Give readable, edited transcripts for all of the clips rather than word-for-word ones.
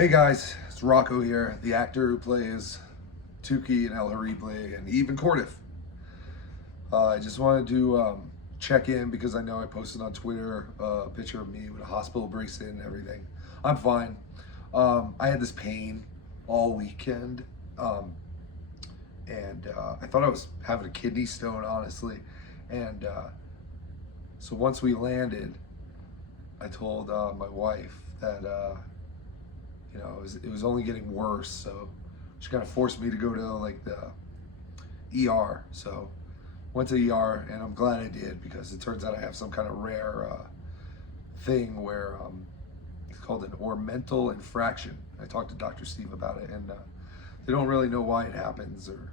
Hey guys, it's Rocco here, the actor who plays Tuki and El Horrible and even Cordiff. I just wanted to check in because I know I posted on Twitter a picture of me with a hospital bracelet and everything. I'm fine. I had this pain all weekend, and I thought I was having a kidney stone, honestly. And so once we landed, I told my wife that it was only getting worse, so she kind of forced me to go to like the ER. So went to the ER, and I'm glad I did because it turns out I have some kind of rare thing where it's called an ormental infraction. I talked to Dr. Steve about it, and they don't really know why it happens, or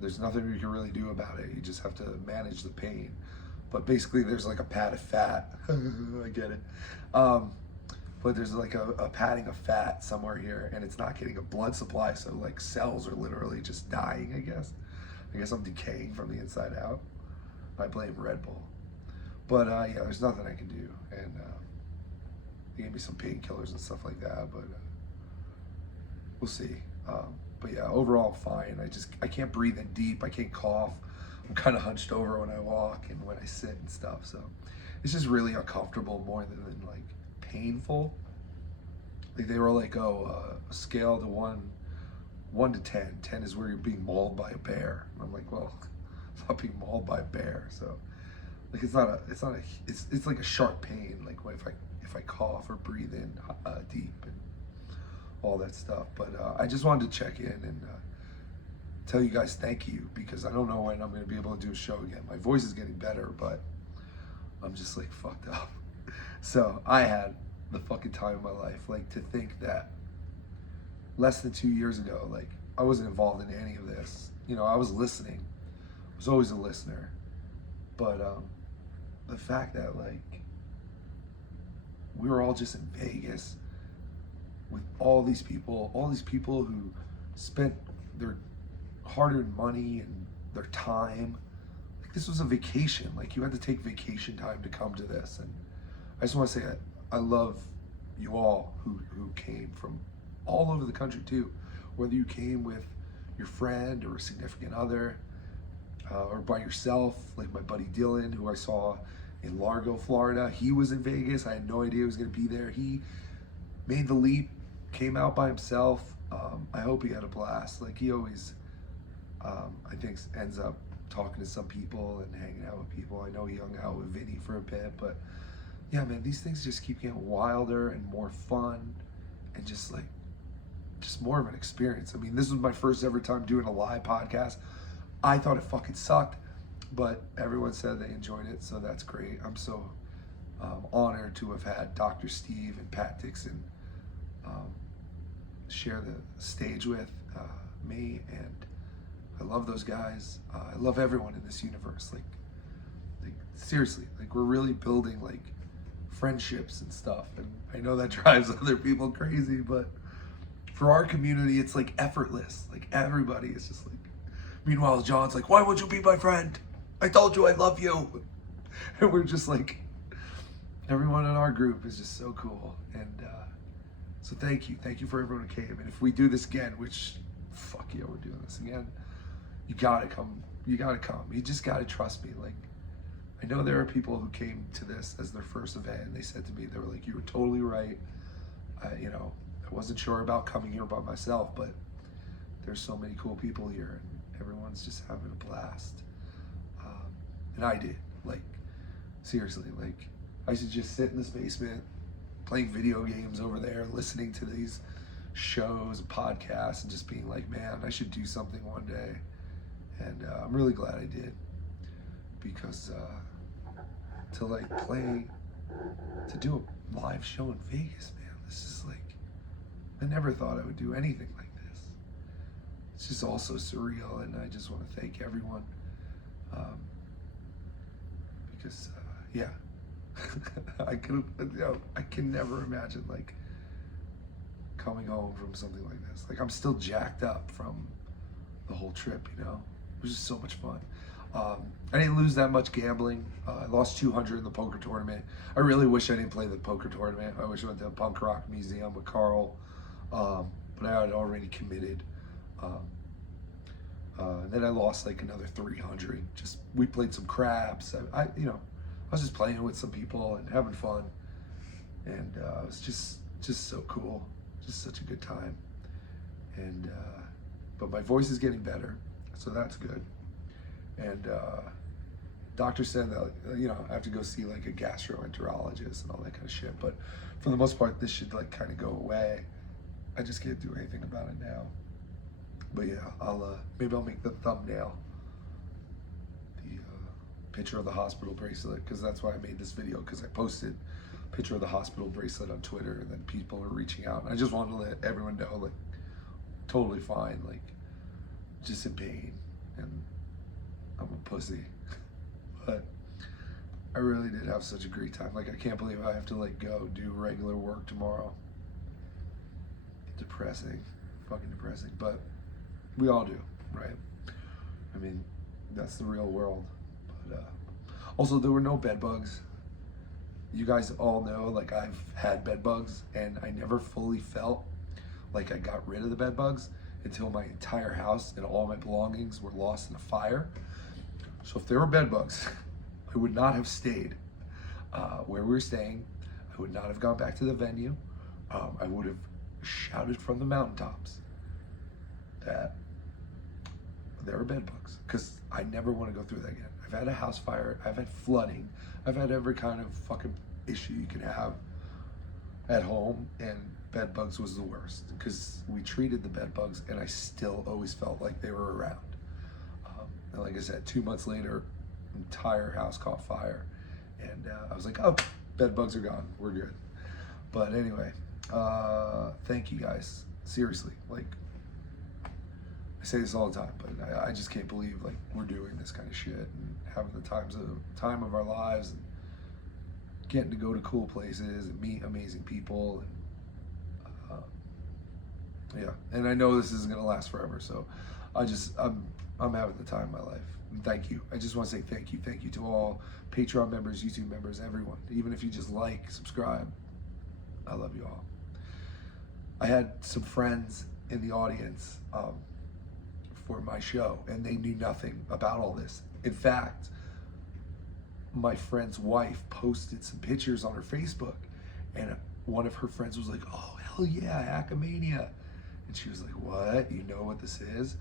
there's nothing you can really do about it. You just have to manage the pain. But basically, there's like a pad of fat. I get it. But there's like a padding of fat somewhere here, and it's not getting a blood supply, so like cells are literally just dying, I guess. I guess I'm decaying from the inside out. I blame Red Bull. But yeah, there's nothing I can do. And they gave me some painkillers and stuff like that, but we'll see. But yeah, overall fine. I can't breathe in deep, I can't cough. I'm kind of hunched over when I walk and when I sit and stuff, so it's just really uncomfortable more than like painful. Like they were like, a scale to 1 to 10. 10 is where you're being mauled by a bear. And I'm like, well, I'm not being mauled by a bear, so like it's like a sharp pain, like if I cough or breathe in deep and all that stuff. But I just wanted to check in and tell you guys thank you, because I don't know when I'm going to be able to do a show again. My voice is getting better, but I'm just like fucked up. So I had the fucking time of my life. Like, to think that less than 2 years ago, like I wasn't involved in any of this. You know, I was listening. I was always a listener. But the fact that like we were all just in Vegas with all these people who spent their hard-earned money and their time. Like, this was a vacation. Like, you had to take vacation time to come to this. And I just want to say that I love you all who came from all over the country too. Whether you came with your friend or a significant other, or by yourself, like my buddy Dylan, who I saw in Largo, Florida. He was in Vegas. I had no idea he was going to be there. He made the leap, came out by himself. I hope he had a blast. Like he always, I think, ends up talking to some people and hanging out with people. I know he hung out with Vinny for a bit, but yeah, man, these things just keep getting wilder and more fun and just more of an experience. I mean, this was my first ever time doing a live podcast. I thought it fucking sucked, but everyone said they enjoyed it, so that's great. I'm so honored to have had Dr. Steve and Pat Dixon share the stage with me, and I love those guys. I love everyone in this universe. Like seriously, like we're really building like friendships and stuff, and I know that drives other people crazy, but for our community, it's like effortless. Like everybody is just like, meanwhile, John's like, why would you be my friend? I told you I love you. And we're just like, everyone in our group is just so cool. And so thank you for everyone who came. And if we do this again, which fuck yeah, we're doing this again, you gotta come. You just gotta trust me. Like, I know there are people who came to this as their first event, and they said to me, they were like, you were totally right. I wasn't sure about coming here by myself, but there's so many cool people here, and everyone's just having a blast. And I did, like, seriously, like, I used to just sit in this basement, playing video games over there, listening to these shows, podcasts, and just being like, man, I should do something one day. And I'm really glad I did, because to do a live show in Vegas, man, this is like, I never thought I would do anything like this. It's just all so surreal, and I just want to thank everyone, because yeah, I can never imagine like coming home from something like this. Like, I'm still jacked up from the whole trip, you know? It was just so much fun. I didn't lose that much gambling. I lost 200 in the poker tournament. I really wish I didn't play the poker tournament. I wish I went to a punk rock museum with Carl, but I had already committed. Then I lost like another 300. Just we played some craps. I was just playing with some people and having fun, and it was just so cool. Just such a good time. And but my voice is getting better, so that's good. And doctor said that I have to go see like a gastroenterologist and all that kind of shit. But for the most part, this should like kind of go away. I just can't do anything about it now. But yeah, maybe I'll make the thumbnail the picture of the hospital bracelet, because that's why I made this video, because I posted a picture of the hospital bracelet on Twitter, and then people are reaching out, and I just wanted to let everyone know, like, totally fine, like, just in pain, and I'm a pussy. But I really did have such a great time. Like, I can't believe I have to like go do regular work tomorrow. Depressing, fucking depressing, but we all do, right? I mean, that's the real world. But also, there were no bed bugs. You guys all know, like, I've had bed bugs, and I never fully felt like I got rid of the bed bugs until my entire house and all my belongings were lost in a fire. So if there were bed bugs, I would not have stayed where we were staying. I would not have gone back to the venue. I would have shouted from the mountaintops that there are bed bugs, because I never want to go through that again. I've had a house fire, I've had flooding, I've had every kind of fucking issue you can have at home, and bed bugs was the worst, because we treated the bed bugs and I still always felt like they were around. And like I said, 2 months later, entire house caught fire, and I was like, oh, bed bugs are gone, we're good. But anyway, thank you guys, seriously. Like, I say this all the time, but I just can't believe like we're doing this kind of shit and having the time of our lives, and getting to go to cool places and meet amazing people, and yeah. And I know this isn't gonna last forever, so I'm having the time of my life. And thank you. I just want to say thank you to all Patreon members, YouTube members, everyone. Even if you just like, subscribe, I love you all. I had some friends in the audience for my show, and they knew nothing about all this. In fact, my friend's wife posted some pictures on her Facebook, and one of her friends was like, oh, hell yeah, HackaMania. And she was like, what? You know what this is?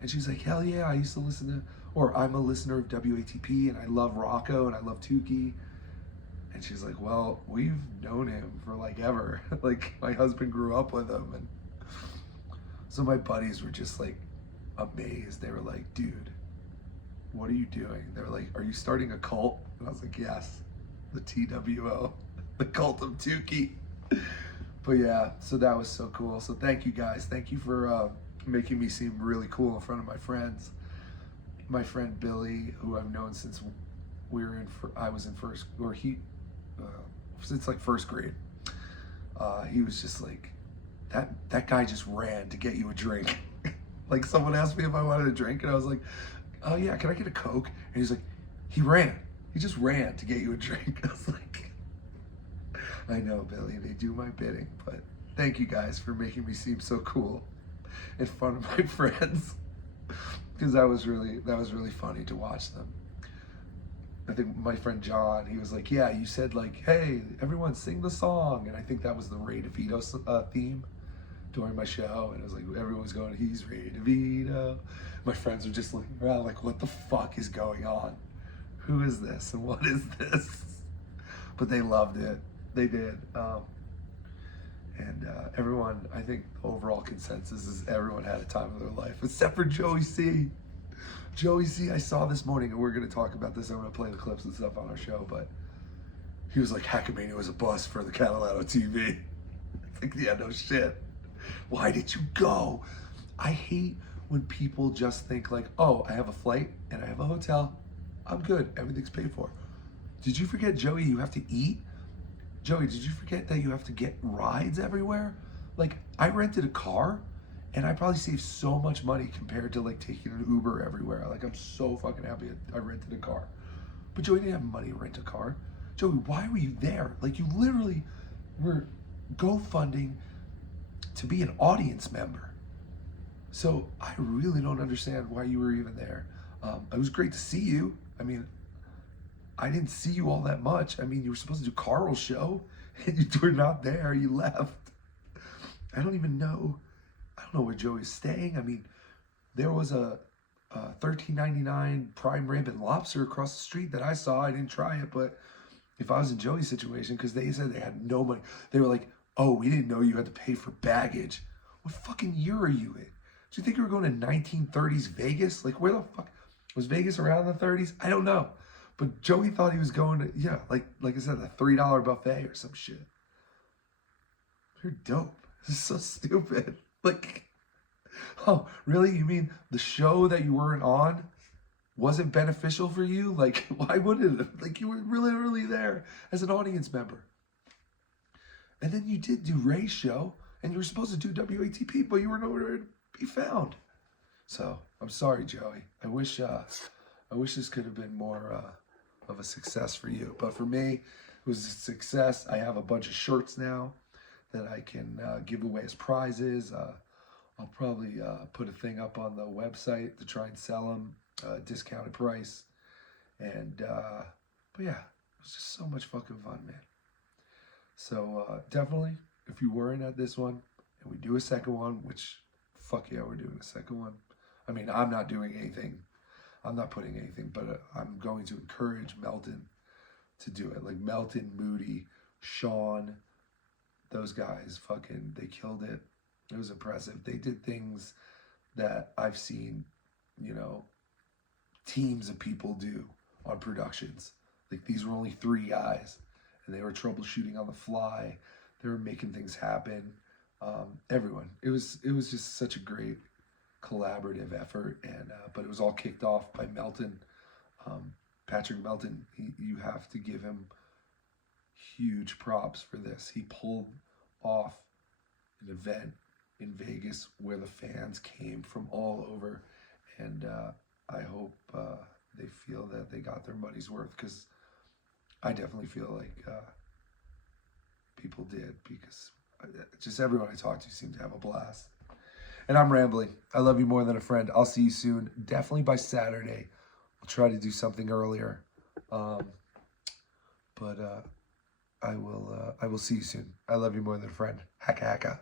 And she's like, hell yeah, I used to listen to, or I'm a listener of WATP, and I love Rocco, and I love Tukey. And she's like, well, we've known him for like ever. Like, my husband grew up with him. And so my buddies were just like amazed. They were like, dude, what are you doing? They were like, are you starting a cult? And I was like, yes, the TWO, the cult of Tukey. But yeah, so that was so cool. So thank you guys. Thank you for making me seem really cool in front of my friends. My friend Billy, who I've known since I was in first, or since like first grade. He was just like, that guy just ran to get you a drink. Like, someone asked me if I wanted a drink, and I was like, oh yeah, can I get a Coke? And he's like, he just ran to get you a drink. I was like, I know, Billy, they do my bidding, but thank you guys for making me seem so cool in front of my friends, because that was really funny to watch them. I think my friend John, he was like, yeah, you said like, hey, everyone sing the song. And I think that was the Ray DeVito theme during my show. And it was like, everyone was going, he's Ray DeVito. My friends were just looking around like, what the fuck is going on? Who is this? And what is this? But they loved it. They did. And everyone, I think the overall consensus is everyone had a time of their life, except for Joey C. Joey C, I saw this morning, and we're going to talk about this. I'm going to play the clips and stuff on our show, but he was like, HackaMania was a bust for the Catalano TV. Like, yeah, no shit. Why did you go? I hate when people just think like, oh, I have a flight and I have a hotel. I'm good. Everything's paid for. Did you forget, Joey, you have to eat? Joey, did you forget that you have to get rides everywhere? Like, I rented a car, And I probably saved so much money compared to like taking an Uber everywhere. Like I'm so fucking happy I rented a car. But Joey didn't have money to rent a car. Joey, why were you there? Like you literally were GoFunding to be an audience member. So I really don't understand why you were even there. It was great to see you. I mean, I didn't see you all that much. I mean, you were supposed to do Carl's show and you were not there. You left. I don't even know. I don't know where Joey's staying. I mean, there was a $13.99 prime rib and lobster across the street that I saw. I didn't try it, but if I was in Joey's situation, because they said they had no money, they were like, "Oh, we didn't know you had to pay for baggage." What fucking year are you in? Do you think you were going to 1930s Vegas? Like, where the fuck was Vegas around the 30s? I don't know, but Joey thought he was going to, yeah, like I said, a $3 buffet or some shit. You're dope. This is so stupid. Like, oh, really? You mean the show that you weren't on wasn't beneficial for you? Like, why wouldn't it? Like, you were really there as an audience member. And then you did do Ray's show, and you were supposed to do WATP, but you were nowhere to be found. So, I'm sorry, Joey. I wish this could have been more of a success for you. But for me, it was a success. I have a bunch of shirts now that I can give away as prizes. I'll probably put a thing up on the website to try and sell them discounted price. And but yeah, it was just so much fucking fun, man. So definitely, if you weren't at this one and we do a second one, which fuck yeah, we're doing a second one. I mean, I'm not doing anything. I'm not putting anything, but I'm going to encourage Melton to do it. Like Melton, Moody, Sean, those guys, fucking, they killed it. It was impressive. They did things that I've seen, you know, teams of people do on productions. Like these were only 3 guys, and they were troubleshooting on the fly. They were making things happen. Everyone. It was just such a great collaborative effort, and but it was all kicked off by Melton. Patrick Melton. You have to give him huge props for this. He pulled off an event in Vegas where the fans came from all over, and I hope they feel that they got their money's worth, because I definitely feel like people did, because just everyone I talked to seemed to have a blast. And I'm rambling. I love you more than a friend. I'll see you soon. Definitely by Saturday. We'll try to do something earlier. But I will see you soon. I love you more than a friend. Hacka.